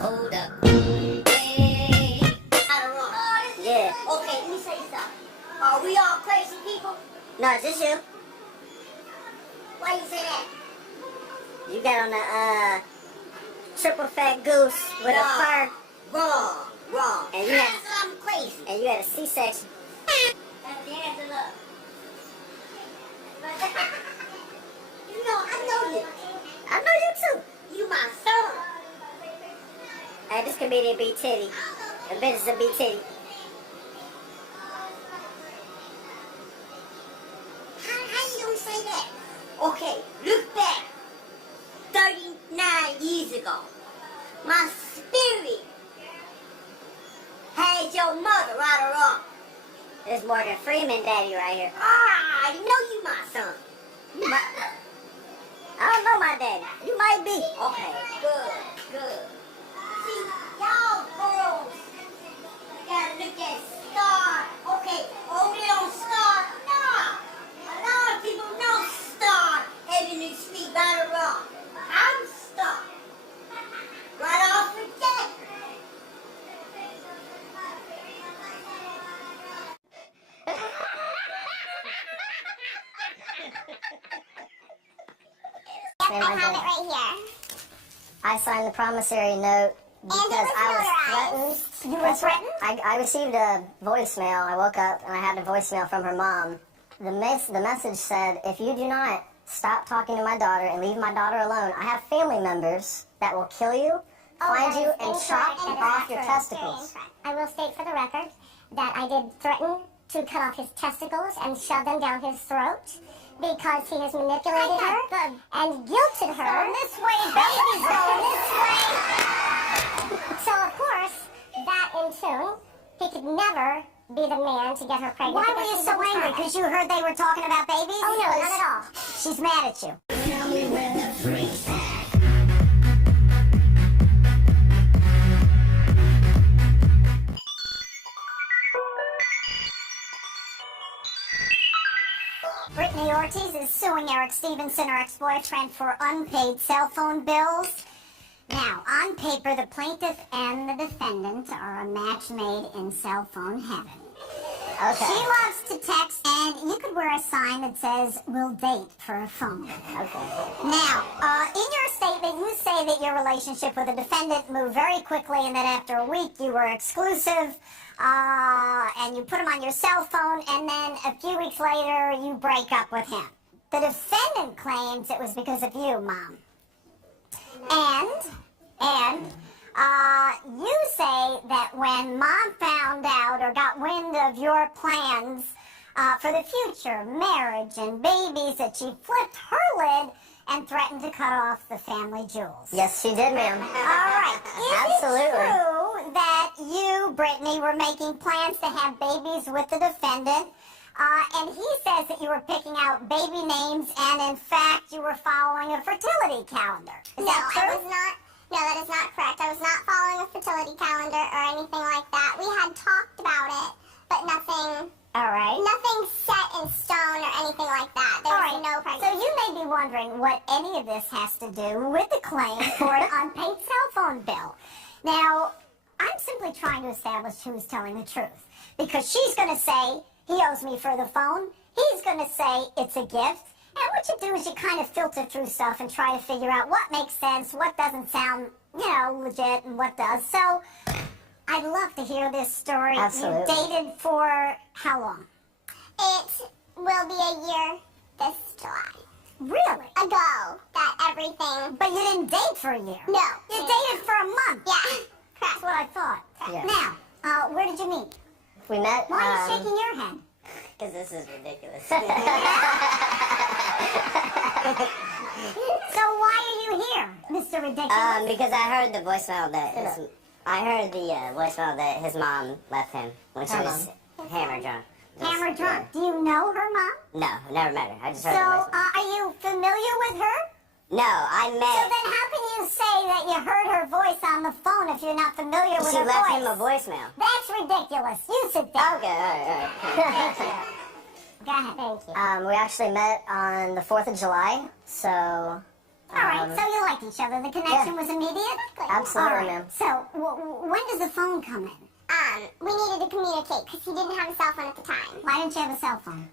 Hold up. Hey, I don't know. Yeah. Okay, let me say something. Are we all crazy people? No, it's just you. Why you say that? You got on a triple fat goose with a fur. Wrong. And you had, I'm crazy. and you had a C-section. That's the answer, look. You know, I know you. I know you too. You my son. Hey, this comedian be titty. The bitch is a be titty. How you gonna say that? Okay, look back. 39 years ago, my spirit had your mother, right or wrong. This Morgan Freeman daddy right here. I know you my son. I don't know my daddy. You might be. Okay, good. See, y'all girls gotta look at Star. Okay, only on Star. Nah, a lot of people know Star Avenue Street, right or wrong. I'm Star. Right off the deck. I have it right here. I signed the promissory note because I was threatened. You were threatened? I received a voicemail. I woke up and I had a voicemail from her mom. The message said, if you do not stop talking to my daughter and leave my daughter alone, I have family members that will kill you, find you, and chop off your testicles. I will state for the record that I did threaten to cut off his testicles and shove them down his throat because he has manipulated her and guilted her. Going this way, baby's going this way. So, of course, that in tune, he could never be the man to get her pregnant. Why were you so angry? Because you heard they were talking about babies? Oh, no, not at all. She's mad at you. Tell me where the freak's at. Brittany Ortiz is suing Eric Stevenson, her ex-boyfriend, for unpaid cell phone bills. Now, on paper, the plaintiff and the defendant are a match made in cell phone heaven. Okay. She loves to text, and you could wear a sign that says, "We'll date" for a phone. Okay. Now, in your statement, you say that your relationship with the defendant moved very quickly and that after a week you were exclusive, and you put him on your cell phone, and then a few weeks later you break up with him. The defendant claims it was because of you, Mom. And you say that when Mom found out or got wind of your plans for the future, marriage and babies, that she flipped her lid and threatened to cut off the family jewels. Yes, she did, ma'am. All right. Is Absolutely. it true that you, Brittany, were making plans to have babies with the defendant? And he says that you were picking out baby names, and in fact, you were following a fertility calendar. Is that true? I was not. No, that is not correct. I was not following a fertility calendar or anything like that. We had talked about it, but nothing. All right. Nothing set in stone or anything like that. There was no So pregnancy. you may be wondering what any of this has to do with the claim for an unpaid cell phone bill. Now, I'm simply trying to establish who's telling the truth. Because she's going to say, he owes me for the phone. He's going to say it's a gift. And what you do is you kind of filter through stuff and try to figure out what makes sense, what doesn't sound, legit, and what does. So, I'd love to hear this story. Absolutely. You dated for how long? It will be a year this July. Really? Ago, that everything. But you didn't date for a year. No. You dated for a month. Yeah. That's Correct. what I thought. Yeah. Now, where did you meet? We met. Why are you shaking your head? Because this is ridiculous. So why are you here, Mr. Ridiculous? Because I heard the voicemail that his mom left him when she was hammer drunk. Hammer drunk. Do you know her mom? No, I never met her. I just So, heard the voicemail. are you familiar with her? No, I So met. then how can you say that you heard her voice on the phone if you're not familiar with She her left voice? him a voicemail. That's ridiculous. You sit down. Okay, all right. Go ahead. Thank you. We actually met on the 4th of July, so All right, so you liked each other. The connection was immediate? Absolutely, All right. ma'am. So, when does the phone come in? We needed to communicate because he didn't have a cell phone at the time. Why didn't you have a cell phone?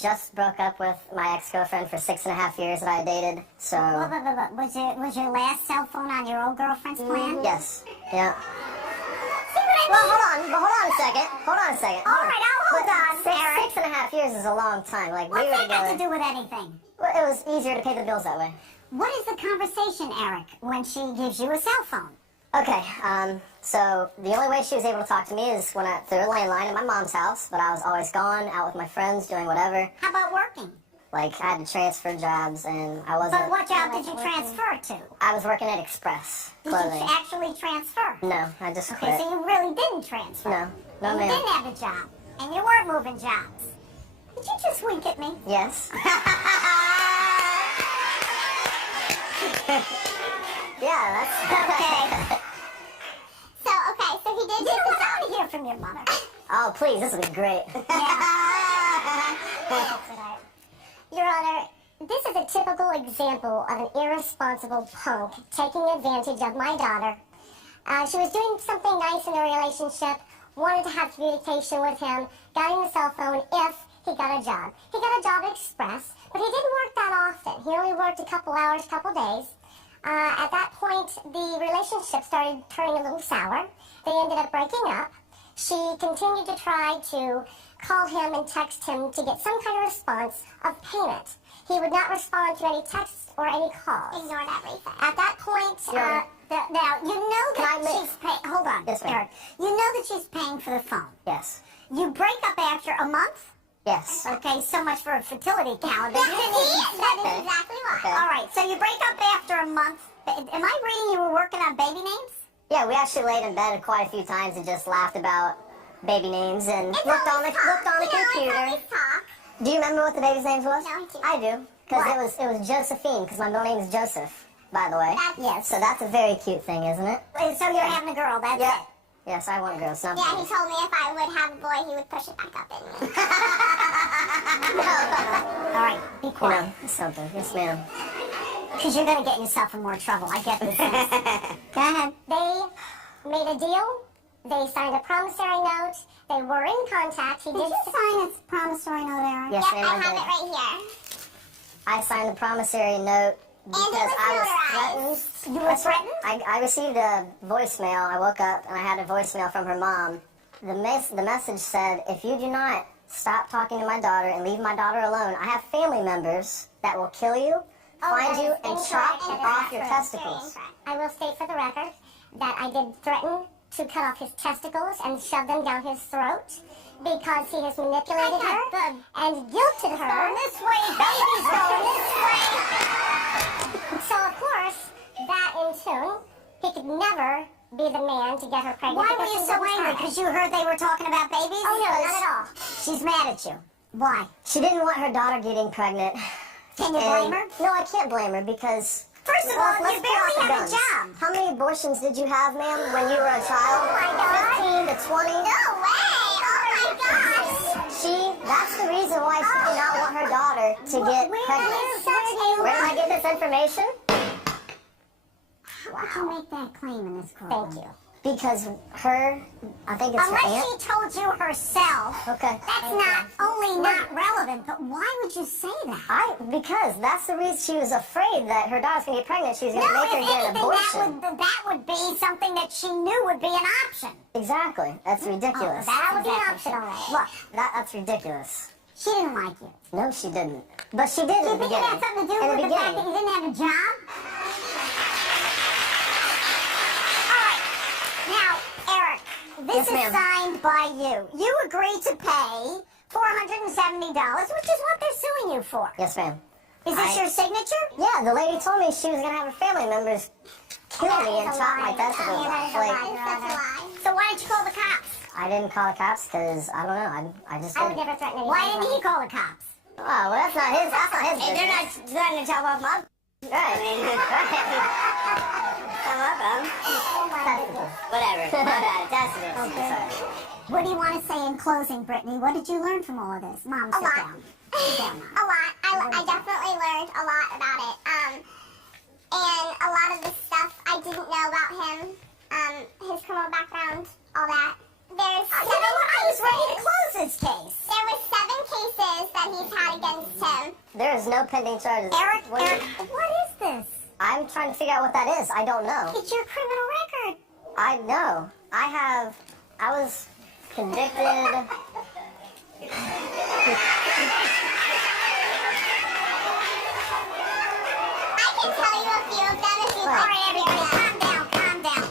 Just broke up with my ex-girlfriend for 6.5 years that I dated, so... Was your last cell phone on your old girlfriend's plan? Yes. Yeah. See what I Well, mean? hold on a second. All right, I'll hold on, Eric. 6.5 years is a long time. Like, we What's were that got together. to do with anything? Well, it was easier to pay the bills that way. What is the conversation, Eric, when she gives you a cell phone? Okay, so the only way she was able to talk to me is through a landline at my mom's house, but I was always gone, out with my friends, doing whatever. How about working? Like, I had to transfer jobs, and I wasn't... But what job did you transfer to? I was working at Express Did Clothing. you actually transfer? No, I just Okay, quit. so you really didn't transfer. No, no, And you ma'am. didn't have a job. And you weren't moving jobs. Did you just wink at me? Yes. Yeah, that's... Okay. So he did You know what? I want to hear from your mother. Oh, please, this will be great. Your Honor, this is a typical example of an irresponsible punk taking advantage of my daughter. She was doing something nice in the relationship, wanted to have communication with him, got him a cell phone if he got a job. He got a job at Express, but he didn't work that often. He only worked a couple hours, couple days. At that point, the relationship started turning a little sour. They ended up breaking up. She continued to try to call him and text him to get some kind of response of payment. He would not respond to any texts or any calls. ignored everything. At that point, Yeah. Now, you know that Can I she's paying... Hold on, Yes, ma'am. Eric. You know that she's paying for the phone. Yes. You break up after a month? Yes. Okay, so much for a fertility calendar. Yeah, You didn't see? even That set is it. exactly why. Okay. All right, so you break up after a month. Am I reading you were working on baby names? Yeah, we actually laid in bed quite a few times and just laughed about baby names and It's looked on always the talk. computer. It's always talk. Do you remember what the baby's name was? No, I do. I do, because What? it was Josephine, because my middle name is Joseph, by the way. Yes. So that's a very cute thing, isn't it? So you're having a girl, that's Yeah. it. Yes, I want a girl. It's not Yeah, me. he told me if I would have a boy, he would push it back up in me. All right, be You quiet. know, it's something. Yes, ma'am. Because you're going to get yourself in more trouble. I get this. Go ahead. They made a deal. They signed a promissory note. They were in contact. He Did did. you sign a promissory note, Eric? Yes, Yep, ma'am, I I have did. it right here. I signed the promissory note because was I was notarized. threatened. You were threatened? I received a voicemail. I woke up and I had a voicemail from her mom. The message said, if you do not stop talking to my daughter and leave my daughter alone, I have family members that will kill you, find that you, is and incorrect. chop That is off your incorrect. testicles. Very incorrect. I will state for the record that I did threaten to cut off his testicles and shove them down his throat because he has manipulated her and guilted her. Going this way, baby's going this way. So, of course, that in tune, he could never be the man to get her pregnant. Why were because you he so wouldn't angry? have it. Because you heard they were talking about babies? Oh, no, not at all. She's mad at you. Why? She didn't want her daughter getting pregnant. Can you blame her? No, I can't blame her because... First of all, you let's pull out barely the have a guns. job. How many abortions did you have, ma'am, when you were a child? Oh, my God. 15 to 20? No way! Oh, my gosh! That's the reason why she did not want her daughter to get pregnant. Where did I get this information? How would you make that claim in this court? Thank you. Because I think it's her Unless aunt. she told you herself. Okay. That's not only not relevant, but why would you say that? Because that's the reason she was afraid that her daughter's gonna get pregnant. She was gonna make her if get an anything, abortion. that would be something that she knew would be an option. Exactly. That's ridiculous. That would be an exactly option, all right. Look, That's ridiculous. she didn't like you. No, she didn't. But she did Do in you the think it beginning. had something to do in with the the fact that beginning. you didn't have a job? All right. Now, Eric, this Yes, is ma'am. signed by you. You agreed to pay $470, which is what they're suing you for. Yes, ma'am. Is this your signature? Yeah, the lady told me she was gonna have her family members kill me and chop my testicles off. That's a lie. So why didn't you call the cops? I didn't call the cops because I don't know. I just I would didn't. never threaten anyone. Why didn't he call the cops? Oh, well, that's not his. That's not his. They're not business. trying to chop off my... Right. Come up, Testicles. Whatever. My bad. Testicles. Okay. Sorry. What do you want to say in closing, Brittany? What did you learn from all of this? Mom, sit lot. down. Sit down, Mom. A lot. I definitely learned a lot about it. and a lot of the stuff I didn't know about him, his criminal background, all that. There's You know what? I was ready to close this case. There were 7 cases that he's had against him. There is no pending charges. Eric, What is- what is this? I'm trying to figure out what that is. I don't know. It's your criminal record. I know. I was convicted. I can tell you a few of them if you All want. right, everybody, calm down, calm down.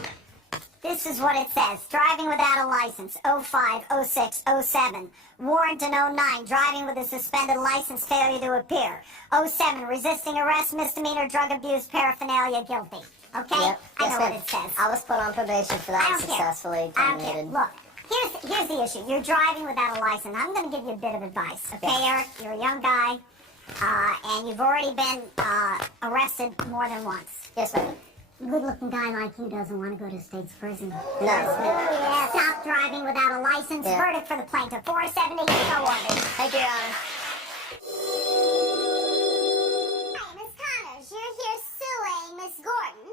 This is what it says. Driving without a license, 05, 06, 07. Warrant in 09, driving with a suspended license, failure to appear. 07, resisting arrest, misdemeanor, drug abuse, paraphernalia, guilty. Okay? Yep. I Yes, know ma'am. what it says. I was put on probation for I that don't and care. successfully I don't care. terminated. Look, here's the issue. You're driving without a license. I'm going to give you a bit of advice. Okay, Yeah. Eric? You're a young guy, and you've already been arrested more than once. Yes, ma'am. A good-looking guy like you doesn't want to go to state's prison. No. Stop driving without a license. Yeah. Verdict for the plaintiff. 470. Go on. Thank you, Your Honor. Hi, Miss Connors, you're here suing Miss Gordon,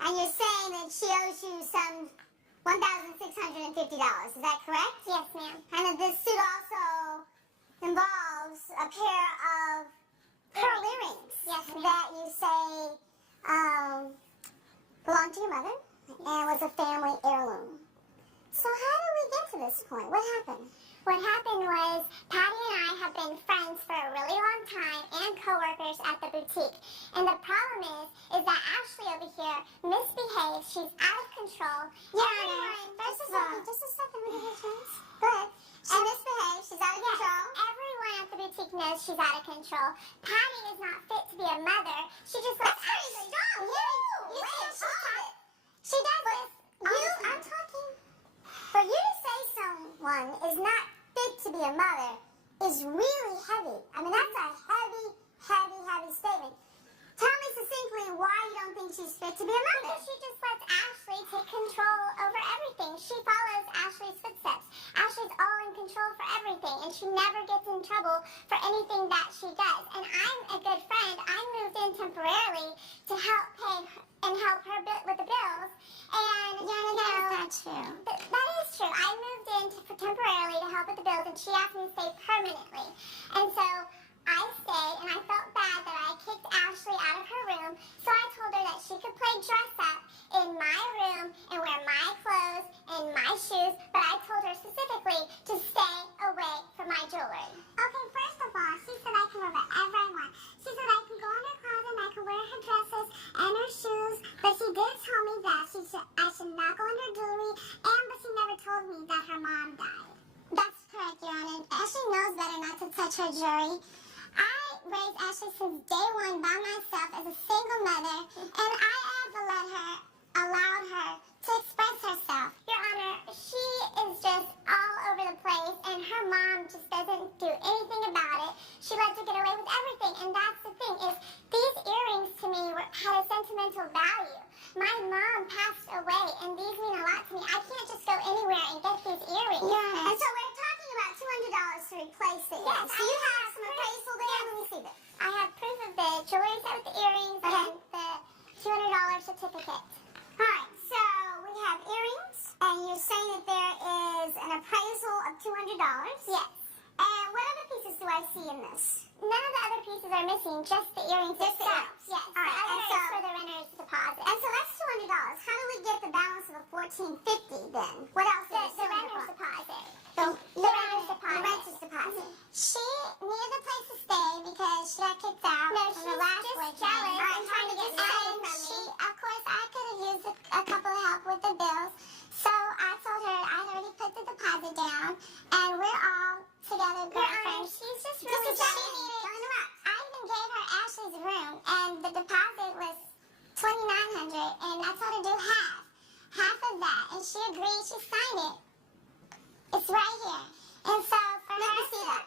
and you're saying that she owes you some $1,650. Is that correct? Yes, ma'am. And that this suit also involves a pair of pearl earrings. Yes, ma'am. That you say belonged to your mother and was a family heirloom. So how did we get to this point? What happened? What happened was Patty and I have been friends for a really long time and co-workers at the boutique. And the problem is that Ashley over here misbehaves. She's out of control. Just a second, we can hear turns. Go ahead. She misbehaves. She's out of control. Everyone at the boutique knows she's out of control. Patty is not fit to be a mother. She just lets Ashley. She does this. I'm talking. For you to say someone is not fit to be a mother is really heavy. I mean, that's a heavy statement. Tell me succinctly why you don't think she's fit to be a mother. Because she just lets Ashley take control over everything. She follows Ashley's footsteps. Ashley's all in control for everything, and she never gets in trouble for anything that she does. And I'm a good friend. I moved in temporarily to help pay and help her with the bills. And that's not true. That is true. I moved in temporarily to help with the bills, and she asked me to stay permanently. And so I stayed, and I felt bad that I kicked Ashley out of her room, so I told her that she could play dress up in my room and wear my clothes and my shoes, but I told her specifically to stay away from my jewelry. Okay, first of all, she said I can wear whatever I want. She said I can go in her closet and I can wear her dresses and her shoes, but she did tell me that I should not go in her jewelry, but she never told me that her mom died. That's correct, Your Honor. Ashley knows better not to touch her jewelry. I raised Ashley since day one by myself as a single mother, and I have allowed her to express herself. Your Honor, she is just all over the place, and her mom just doesn't do anything about it. She lets her get away with everything, and that's the thing, is these earrings to me had a sentimental value. My mom passed away, and these mean a lot to me. I can't just go anywhere and get these earrings. Yes. And so we're talking about $200 to replace the earrings. Yes, so you have some appraisal there? Let me see this. I have proof of the jewelry set with the earrings and the $200 certificate. All right, so we have earrings, and you're saying that there is an appraisal of $200? Yes. And what other pieces do I see in this? None of the other pieces are missing, just the earrings themselves. Yes. All right, and so for the renter's deposit. And so that's $200. How do we get the balance of the $1,450 then? What else is the renter's deposit? The renter's deposit. The renter's deposit. She needed a place to stay because she got kicked out. No, she's just jealous and trying to get money from me. Of course, I could have used a couple of help with the bills. So I told her I'd already put the deposit down, and we're all together girlfriends. She's just really jealous. Don't interrupt. I even gave her Ashley's room, and the deposit was $2,900, and I told her to do half of that, and she agreed. She signed it. It's right here. And so for her, let me see that.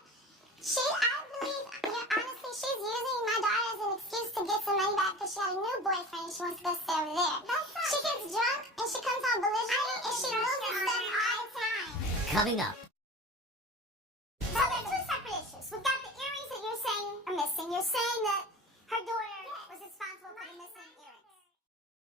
I believe, honestly, she's using my daughter as an excuse to get some money back because she had a new boyfriend and she wants to go stay over there. She gets drunk and she comes home belligerent and she loses stuff all the time. Coming up. So there are two separate issues. We've got the earrings that you're saying are missing. You're saying that her door